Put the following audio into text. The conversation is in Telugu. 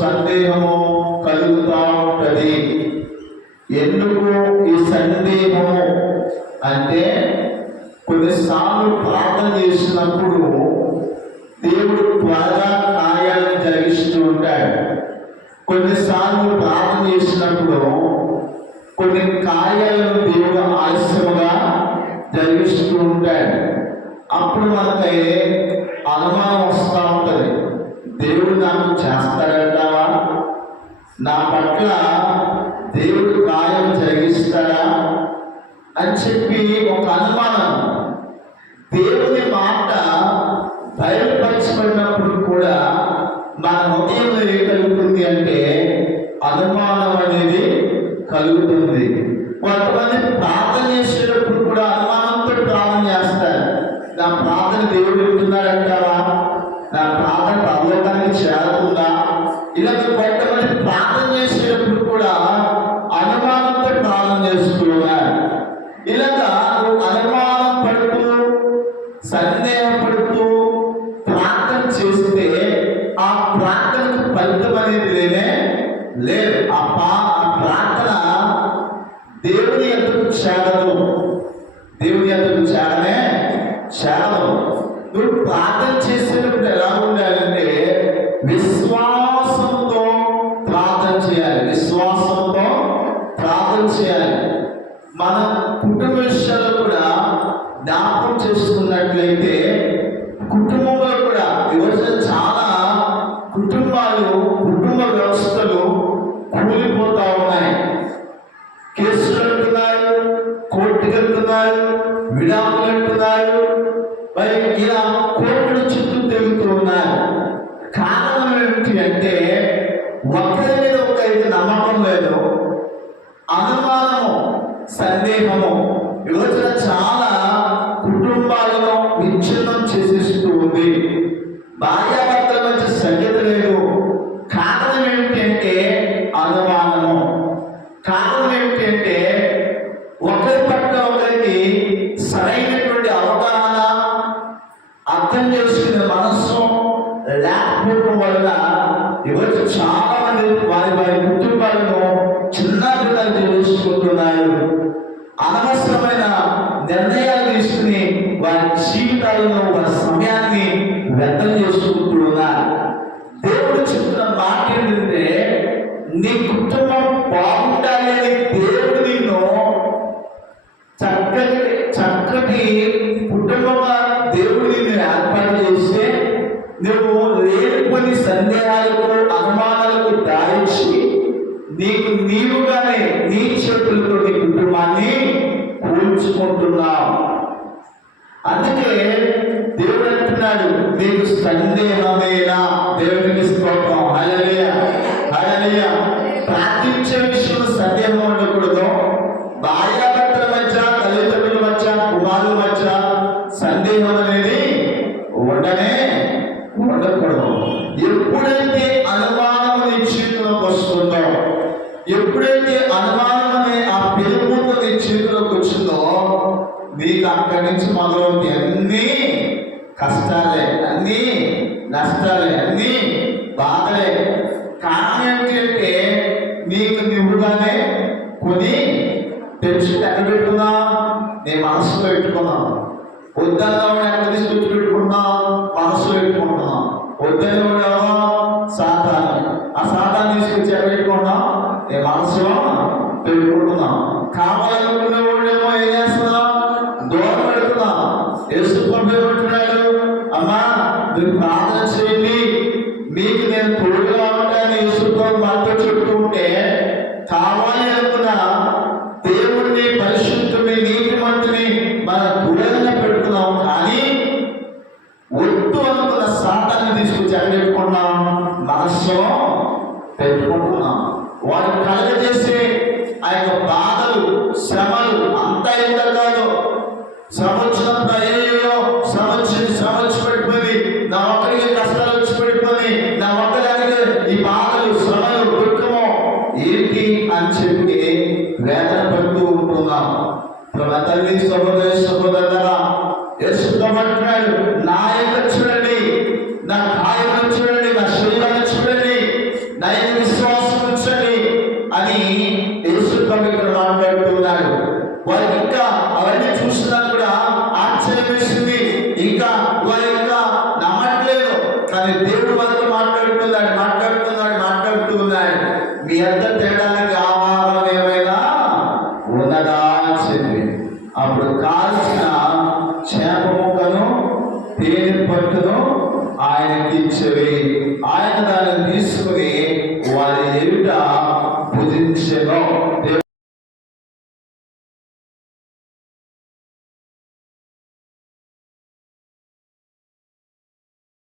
సందేహము కలుగుతా ఉంటది. ఎందుకు ఈ సందేహము అంటే, కొన్నిసార్లు ప్రార్థన చేసినప్పుడు దేవుడు త్వరగా కార్యాలను జరిగిస్తూ ఉంటాడు. కొన్నిసార్లు ప్రార్థన చేసినప్పుడు కొన్ని కార్యాలను దేవుడు ఆలస్యముగా జరిగిస్తూ ఉంటాడు. అప్పుడు మనకై అనుమానం వస్తూ ఉంటుంది, దేవుడు నాకు చేస్తాడంటావా, నా పట్ల దేవుడు కార్యం జరిగిస్తాడా అని చెప్పి ఒక అనుమానం. దేవుని మాట బయలుపరచబడినప్పుడు కూడా మన హృదయంలో ఏం కలుగుతుంది అంటే అనుమానం అనేది కలుగుతుంది. కొంతమంది ప్రార్థన చేసేటప్పుడు కూడా అనుమానంతో ప్రార్థన చేస్తారు. నా ప్రార్థన దేవుడు వింటున్నాడంటావా, నా ప్రార్థన పరలోకానికి చేరుతుందా, ఇలా కొంతమంది ప్రార్థన చేసేటప్పుడు కూడా అనుమానంతో ప్రార్థన చేస్తున్నారు. ఇలాగా నువ్వు అనుమానం పడుతూ సందేహపడుతూ ప్రార్థన చేస్తే ఆ ప్రార్థనకు ఫలితం అనేది లేదు. ఆ ప్రార్థన దేవుని ఎదురు చేరదు, దేవుని ఎదురు చేరదు. నువ్వు ప్రార్థన చేసేటప్పుడు ఎలా ఉండాలంటే విశ్వాసంతో ప్రార్థన చేయాలి. విశ్వాసంతో ప్రార్థన చేయాలి. మన కుటుంబ విషయాలు కూడా జ్ఞాపకం చేసుకున్నట్లయితే కుటుంబంలో కూడా ఈరోజు చాలా కుటుంబ వ్యవస్థలు కూలిపోతా ఉన్నాయి. కేసులు అంటున్నారు, కోర్టుకు వెళ్తున్నారు, విడాకులు అంటున్నారు, మరి ఇలా కోర్టుల చుట్టూ తిరుగుతూ ఉన్నారు. కారణం ఏమిటి అంటే ఒకరి మీద ఒకరికి నమ్మకం లేదు, అనుమానము, సందేహము ఈరోజున చాలా కుటుంబాలను విచ్ఛిన్నం చేసేస్తూ ఉంది. భార్యాభర్తల మధ్య సఖ్యత లేదు. కారణం ఏమిటి అంటే అనుమానము. కారణం ఏమిటి అంటే ఒకరి పట్ల ఒకరికి సరైనటువంటి అవగాహన, అర్థం చేసుకునే మనస్సు లేకపోవడం వల్ల ఈరోజు చాలా మంది వారి కుటుంబాలను చిన్న పిల్లలు చేసుకుంటున్నారు. అనవసరమైన నిర్ణయాలు తీసుకుని వారి జీవితాలను, వారి సమయాన్ని వ్యర్థం చేసుకుంటున్నారు. దేవుడు చెప్తున్న మాట ఏంటంటే నీ కుటుంబం బాగుండాలి అని దేవుడు నిన్ను చక్కటి కుటుంబంగా దేవుడు నిన్ను ఏర్పాటు చేస్తే నువ్వు లేని సందేహాలకు, అనుమానాలకు దాయించి నీవుగానే నీ చేతులతో నీ కుటుంబాన్ని కూల్చుకుంటున్నావు. అందుకే దేవుడు అంటున్నాడు, నీకు సందేహమేనా? దేవునికి స్తోత్రం. హల్లెలూయా, హల్లెలూయా. ప్రార్థించే విషయంలో సందేహం ఉండకూడదు. భార్యాభర్తల మధ్య, తల్లిదండ్రుల మధ్య, కుమారుల మధ్య సందేహం అనేది ఉండకూడదు. ఎప్పుడైతే అనుమానం నీ చేతిలోకి వస్తుందో, ఎప్పుడైతే అనుమానం అనే ఆ పెరుగుతో నీ చేతిలోకి వచ్చిందో, నీకు అక్కడి నుంచి మొదలవుతాయి అన్నీ కష్టాలే, అన్నీ నష్టాలే, అన్నీ బాధలే. కారణం ఏంటంటే నీకు నువ్వుగానే కొని తెచ్చి ఎక్కడ పెట్టుకున్నా, నేను మనసులో పెట్టుకున్నాను. వద్దన్నవాడు ఎక్కడ తీసుకొచ్చి పెట్టుకున్నావు, మనసులో పెట్టుకుంటున్నావు. వద్దని ఉండేవా సాతాను, ఆ సాతాన్ని తీసుకొచ్చి ఎక్కడ పెట్టుకున్నావు, నేను మనసులో పెట్టుకుంటున్నావు. కావాలనుకునే వాళ్ళేమో ఏం చేస్తున్నావు, దూరం పెడుతున్నావు. యేసు పంపించుకుంటున్నాడు, అమ్మా మీరు ప్రార్థన చేయండి, మీకు నేను తోడుగా ఉంటానని యేసుతో మనతో చెప్పుకుంటే కావాలి అనుకున్న దేవుడిని, పరిశుద్ధుని, నీతిమంతుని మన దూరంగా పెడుతున్నాం. కానీ వద్దు అనుకున్న సాతాన్ని తీసుకొచ్చి ఎక్కడ పెట్టుకున్నాం, మనస్సులో పెట్టుకుంటున్నాం. వాడు కలగజేసే ఆ యొక్క బాధలు, శ్రమలు అంతా ఎంత కాదు. శ్రమ వచ్చినప్పుడు అయ్యో శ్రమ వచ్చి పడిపోయింది, నా ఒక్కరికి కష్టాలు వచ్చి పడిపోయి, నా ఒక్కరికి ఈ బాధలు, శ్రమలు, దుఃఖము ఏంటి అని చెప్పి వేదన పడుతూ ఉంటున్నాం. తల్లి, సహోదరులారా, యేసు అంటున్నాడు, నా యొక్క చూడండి, నా కాయలను చూడండి, నా శరీరాన్ని చూడండి, నా అవన్నీ చూసినా కూడా ఆశ్చర్యం వేసింది. ఇంకా వారి యొక్క నమ్మట్లేదు. కానీ దేవుడు